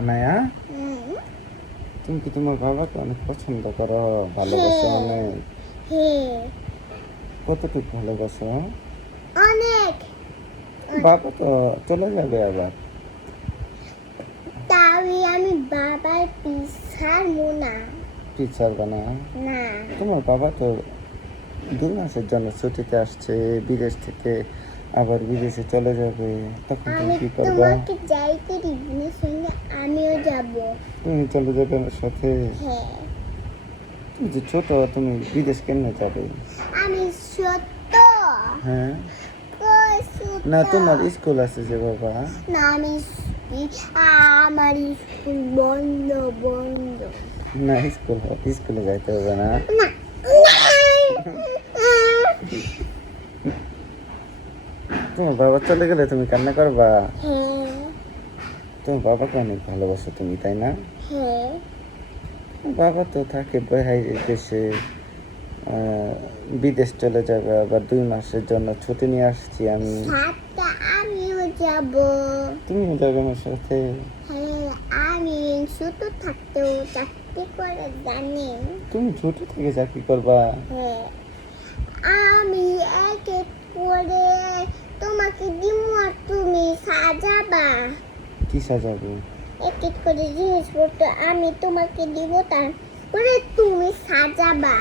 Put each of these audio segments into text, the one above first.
আনায়া, তুমি কি তোমার বাবাকে অনেক পছন্দ করো, ভালোবাসো অনেক? হ্যাঁ, কতটুকু ভালোবাসো? অনেক। বাবা তো চলে যাবে আবার। তাই আমি বাবার পিছাবো না। পিছাড়বে না? না, তোমার বাবা তো 2 মাসের জন্য ছুটিতে আসছে বিদেশ থেকে, আবার বিদেশে চলে যাবে, তখন তুমি আমি কি করবা? তোমাকে যাইতে দিব না, সঙ্গে আমিও যাব। তুমি চলে যাবে আমার সাথে? হ্যাঁ, তুমি যে ছোট, তুমি বিদেশ কেমনে যাবে? আমি সত্য। হ্যাঁ, কই সত্য? না তোমার স্কুল আছে যে বাবা। না, আমার স্কুল বন্ধ বন্ধ। না, স্কুলে যাইতে হবে না। না, তোমার বাবা চলে গেলে তুমি কান্না করবা? হ্যাঁ, তোমার বাবাকে অনেক ভালোবাসো তুমি, তাই না? হ্যাঁ, বাবা তো থাকে বাইরে দেশে, বিদেশ চলে যাবে আবার 2 মাসের জন্য ছুটি নিয়ে আসছি আমি। সাথে আমিও যাব। তুমিও যাবে আমার সাথে? হ্যাঁ, আমি ছোট থাকতেও চাকরি করে জানি। তুমি ছোট থেকে চাকরি করবা? হ্যাঁ, আমি এক এক করে তোমাকে দিব আর তুমি সাজাবা। কি সাজাবো? এক এক করে জিনিসপত্র আমি তোমাকে দিব, তারপরে তুমি সাজাবা।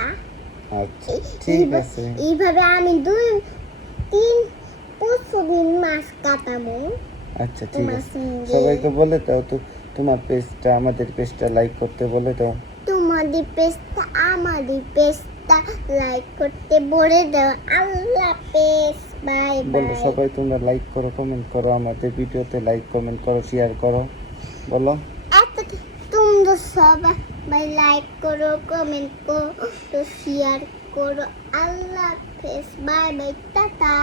আচ্ছা ঠিক আছে। এইভাবে আমি 2-3 মাস কাটাবো আচ্ছা ঠিক তোমার আছে, সঙ্গে। সবাইকে বলে দাও তো তোমার পেজটা, আমাদের পেজটা লাইক করতে বলে দাও। আমাদের পেজটা লাইক করতে বলে দাও। আল্লাহ হাফেজ, বাই বলো বাই। সবাই তোমরা লাইক করো, কমেন্ট করো, আমাদের ভিডিওতে লাইক কমেন্ট করো, শেয়ার করো, বলো। তোমরা সবাই লাইক করো, কমেন্ট করো, শেয়ার করো। আল্লাহ হাফেজ, বাই বাই, টাটা।